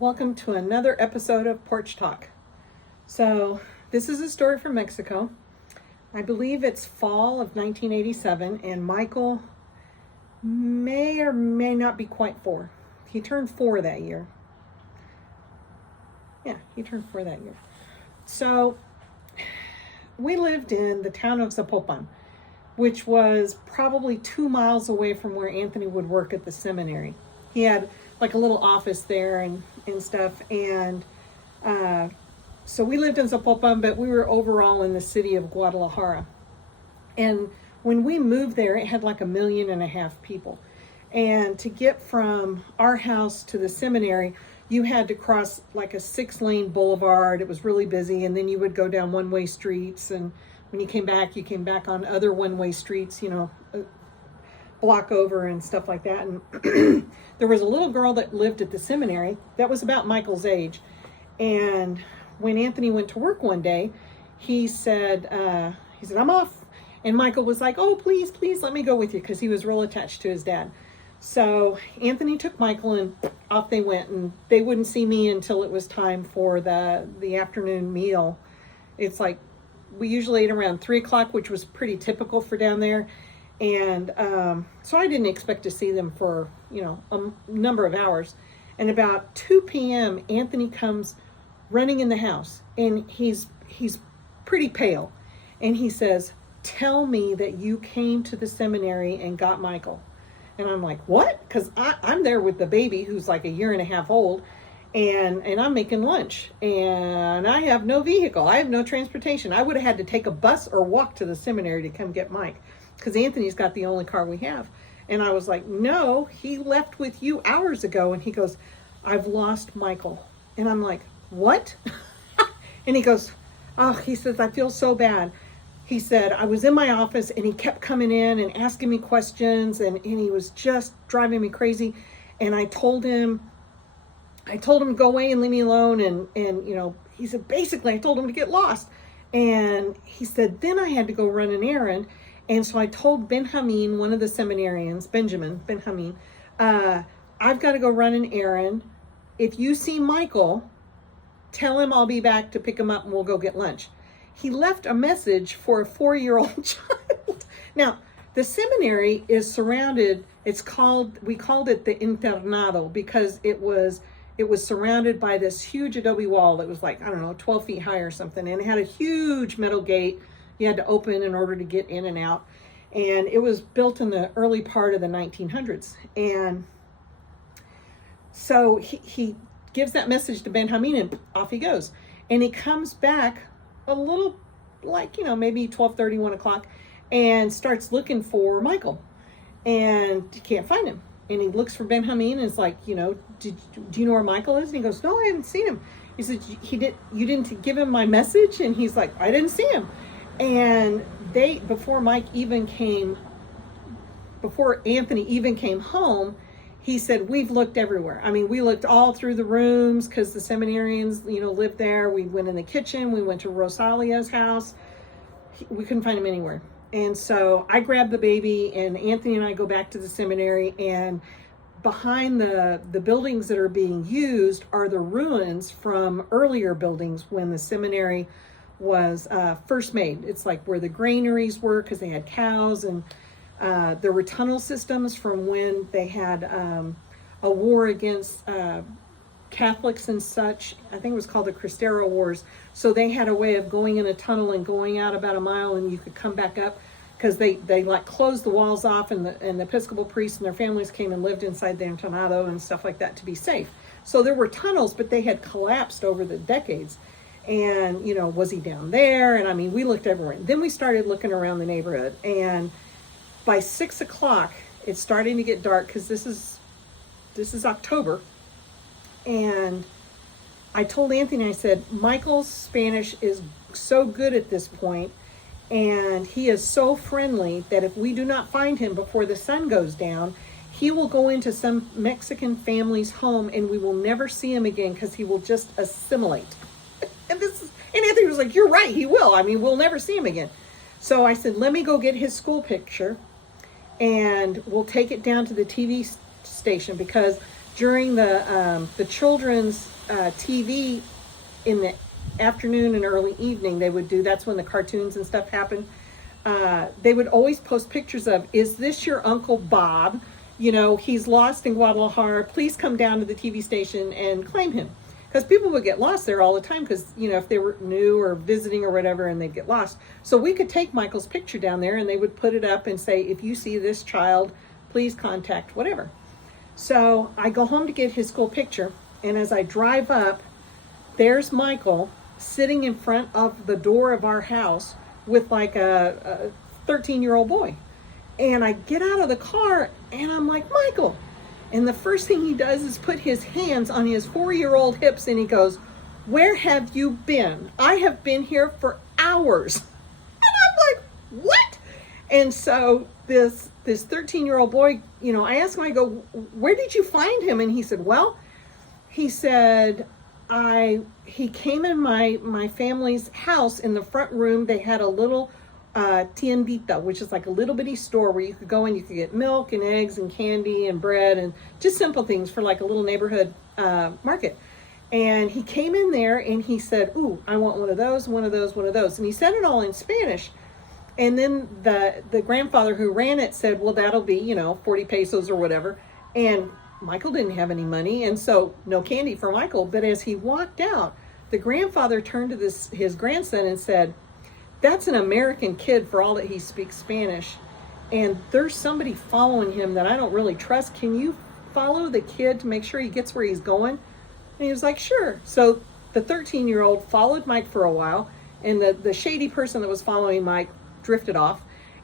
Welcome to another episode of Porch Talk. So, this is a story from Mexico. I believe it's fall of 1987, and Michael may or may not be quite 4. He turned 4 that year. Yeah, he turned 4 that year. So, we lived in the town of Zapopan, which was probably 2 miles away from where Anthony would work at the seminary. He had like a little office there and stuff. And so we lived in Zapopan, but we were overall in the city of Guadalajara. And when we moved there, it had like 1.5 million people. And to get from our house to the seminary, you had to cross like a 6-lane boulevard. It was really busy. And then you would go down one-way streets. And when you came back on other one-way streets, block over and stuff like that. And there was a little girl that lived at the seminary that was about Michael's age. And when Anthony went to work one day, he said, I'm off. And Michael was like, oh, please, let me go with you, because he was real attached to his dad. So Anthony took Michael and off they went, and they wouldn't see me until it was time for the afternoon meal. It's like we usually ate around 3 o'clock, which was pretty typical for down there. And so I didn't expect to see them for, a number of hours. And about 2 p.m., Anthony comes running in the house, and he's pretty pale. And he says, tell me that you came to the seminary and got Michael. And I'm like, what? Because I'm there with the baby, who's like 1.5 years old, and I'm making lunch. And I have no vehicle. I have no transportation. I would have had to take a bus or walk to the seminary to come get Mike, because Anthony's got the only car we have. And I was like, no, he left with you hours ago. And he goes, I've lost Michael. And I'm like, what? And he goes, he says, I feel so bad. He said, I was in my office and he kept coming in and asking me questions, and he was just driving me crazy. And I told him to go away and leave me alone. And he said, basically, I told him to get lost. And he said, then I had to go run an errand. And so I told Benjamin, one of the seminarians, Benjamin, I've got to go run an errand. If you see Michael, tell him I'll be back to pick him up and we'll go get lunch. He left a message for a 4-year-old child. Now, the seminary is surrounded, we called it the internado, because it was surrounded by this huge adobe wall that was like, 12 feet high or something. And it had a huge metal gate you had to open in order to get in and out. And it was built in the early part of the 1900s. And so he gives that message to Benjamin, and off he goes. And he comes back a little like, maybe 12:30, 1 o'clock, and starts looking for Michael. And he can't find him. And he looks for Benjamin and is like, do you know where Michael is? And he goes, no, I haven't seen him. He said, you didn't give him my message? And he's like, I didn't see him. And before Anthony even came home, he said, we've looked everywhere. I mean, we looked all through the rooms, because the seminarians, lived there. We went in the kitchen. We went to Rosalia's house. We couldn't find him anywhere. And so I grabbed the baby, and Anthony and I go back to the seminary, and behind the buildings that are being used are the ruins from earlier buildings when the seminary was first made. It's like where the granaries were, because they had cows, and there were tunnel systems from when they had a war against Catholics and such. I think it was called the Cristero Wars. So they had a way of going in a tunnel and going out about a mile, and you could come back up, because they like closed the walls off, and the Episcopal priests and their families came and lived inside the internado and stuff like that to be safe. So there were tunnels, but they had collapsed over the decades. And, was he down there? And I mean, we looked everywhere. Then we started looking around the neighborhood, and by 6 o'clock, it's starting to get dark, because this is October. And I told Anthony, I said, Michael's Spanish is so good at this point, and he is so friendly, that if we do not find him before the sun goes down, he will go into some Mexican family's home, and we will never see him again, because he will just assimilate. And Anthony was like, you're right, he will. I mean, we'll never see him again. So I said, let me go get his school picture, and we'll take it down to the TV station, because during the children's TV in the afternoon and early evening, they would do, that's when the cartoons and stuff happened. They would always post pictures of, is this your Uncle Bob? You know, he's lost in Guadalajara. Please come down to the TV station and claim him. Because people would get lost there all the time because, you know, if they were new or visiting or whatever and they'd get lost. So we could take Michael's picture down there and they would put it up and say, if you see this child, please contact whatever. So I go home to get his school picture. And as I drive up, there's Michael sitting in front of the door of our house with like a 13-year-old boy. And I get out of the car and I'm like, Michael. And the first thing he does is put his hands on his 4-year-old hips and he goes, where have you been? I have been here for hours. And I'm like, what? And so this 13-year-old boy, you know, I asked him, I go, where did you find him? And he said, well, he said, he came in my family's house. In the front room, they had a little tiendita, which is like a little bitty store where you could go and you could get milk and eggs and candy and bread and just simple things for like a little neighborhood market. And he came in there and he said, ooh, I want one of those, one of those, one of those. And he said it all in Spanish. And then the grandfather who ran it said, well, that'll be, you know, 40 pesos or whatever. And Michael didn't have any money, and so no candy for Michael. But as he walked out, the grandfather turned to his grandson and said, that's an American kid for all that he speaks Spanish. And there's somebody following him that I don't really trust. Can you follow the kid to make sure he gets where he's going? And he was like, sure. So the 13-year-old followed Mike for a while, and the shady person that was following Mike drifted off.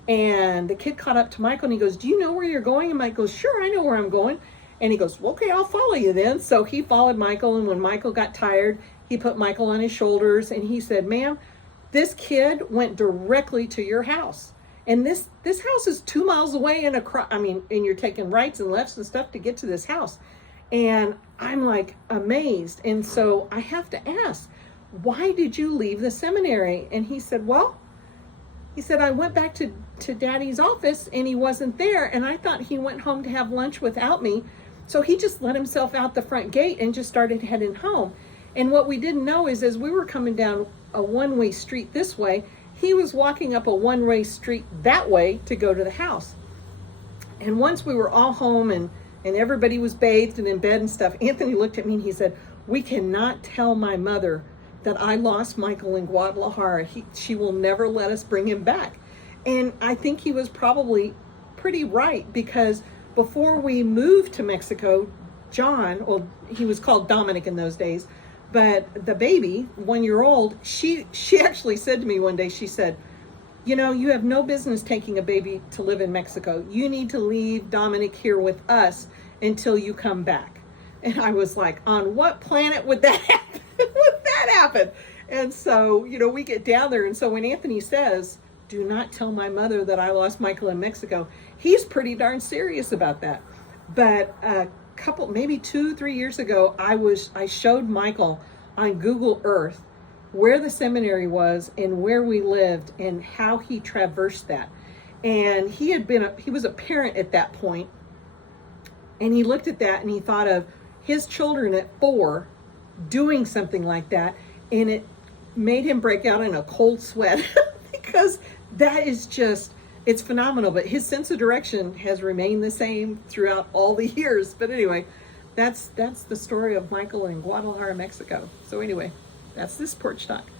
And the kid caught up to Michael and he goes, do you know where you're going? And Mike goes, sure, I know where I'm going. And he goes, well, okay, I'll follow you then. So he followed Michael, and when Michael got tired, he put Michael on his shoulders and he said, ma'am, this kid went directly to your house. And this house is 2 miles away and you're taking rights and lefts and stuff to get to this house. And I'm like amazed. And so I have to ask, why did you leave the seminary? And he said, well, I went back to Daddy's office and he wasn't there. And I thought he went home to have lunch without me. So he just let himself out the front gate and just started heading home. And what we didn't know is as we were coming down a one-way street this way, he was walking up a one-way street that way to go to the house. And once we were all home and everybody was bathed and in bed and stuff, Anthony looked at me and he said, we cannot tell my mother that I lost Michael in Guadalajara. She will never let us bring him back. And I think he was probably pretty right, because before we moved to Mexico, John, well, he was called Dominic in those days, but the baby, 1-year-old, she actually said to me one day, she said, you know, you have no business taking a baby to live in Mexico. You need to leave Dominic here with us until you come back. And I was like, on what planet would that happen? Would that happen? And so, you know, we get down there. And so when Anthony says, do not tell my mother that I lost Michael in Mexico, he's pretty darn serious about that. But maybe 2-3 years ago, I showed Michael on Google Earth where the seminary was and where we lived and how he traversed that. And he was a parent at that point, and he looked at that and he thought of his children at 4 doing something like that, and it made him break out in a cold sweat because that is just, it's phenomenal. But his sense of direction has remained the same throughout all the years. But anyway, that's the story of Michael in Guadalajara, Mexico. So anyway, that's this porch talk.